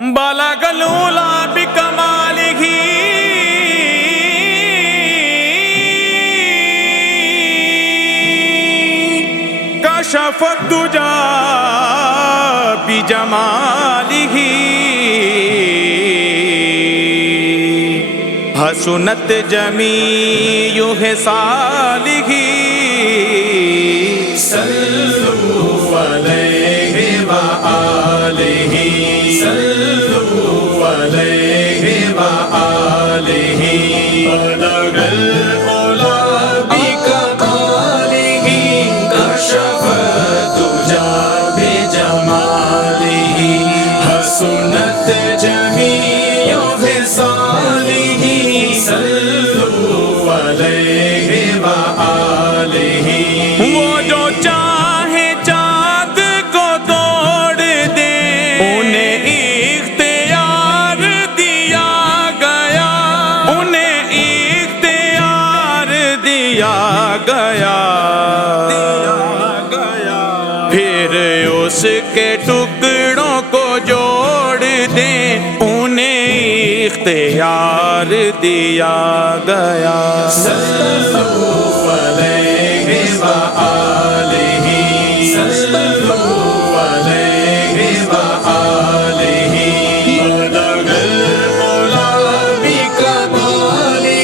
بلغ العلا بکمالہ کشف الدجی بجمالہ حسنت جمیع خصالہ صلو علیہ وآلہ صلو علیہ وآلہ بلغ العلا بکمالہ کشف الدجی بجمالہ حسنت جمیع خصالہ صلو علیہ وآلہ وہ جو چاہے چاند کو توڑ دے انہیں اختیار دیا گیا، انہیں اختیار دیا گیا، پھر اس کے ٹکڑوں کو جوڑ دیں انہیں اختیار دیا گیا۔ صلو علیہ وآلہ صلو علیہ وآلہ بلغ العلا بکمالہ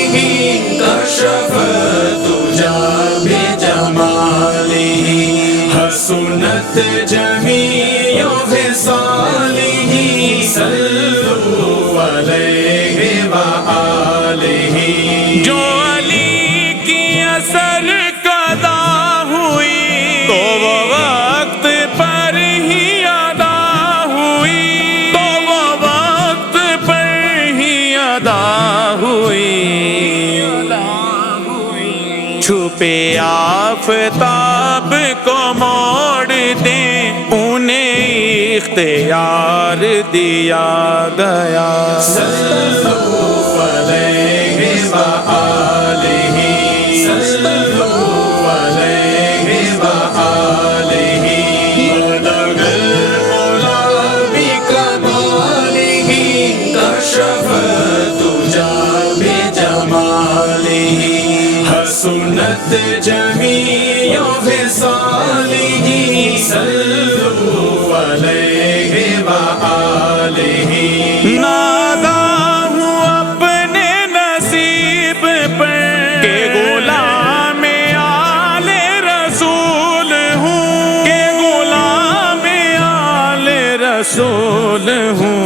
کشف الدجی بجمالہ حسنت جمیع خصالہ صلو علیہ وآلہ جو علی کی اثر قضا ہوئی تو وہ وقت پر ہی ادا ہوئی، تو وہ وقت پر ہی ادا ہوئی۔ چھپے آفتاب کو موڑ دیں انہیں اختیار دیا گیا۔ صلو علیہ وآلہ صلو علیہ وآلہ بلغ العلا بکمالہ کشف الدجی بجمالہ حسنت جمیع خصالہ صلو علیہ وآلہ نادا ہوں اپنے نصیب پر کہ غلام آل رسول ہوں، کہ غلام آل رسول ہوں۔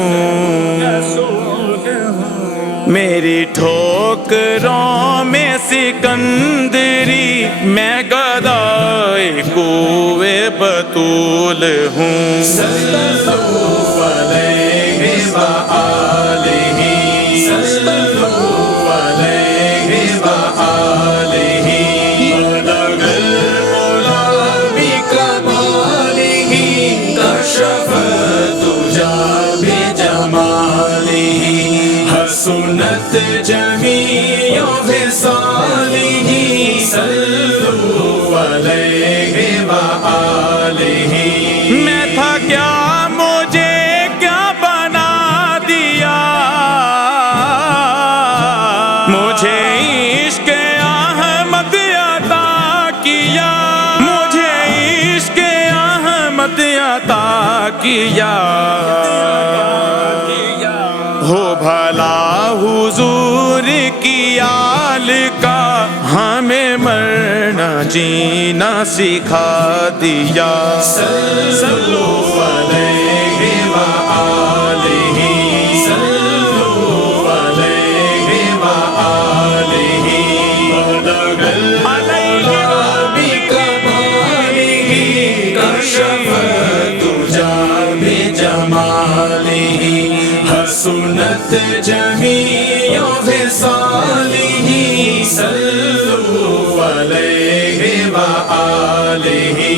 میری ٹھوکروں میں سکندری میں گدائے کوئے بطول ہوں۔ صلو علیہ وآلہ صلو علیہ وآلہ بلغ العلا بکمالہ کشف الدجی بجمالہ حسنت جمیع خصالہ صلو علیہ وآلہ میں تھا کیا مجھے کیا بنا دیا، مجھے عشق احمد عطا کیا، مجھے عشق احمد عطا کیا۔ ہو بھلا حضور کی آل کا ہمیں مرنا جینا سکھا دیا۔ صلو علیہ وآلہ صلو علیہ وآلہ بلغ العلا بکمالہ کشف الدجی بجمالہ حسنت جمیع خصالہ صلو علیہ وآلہ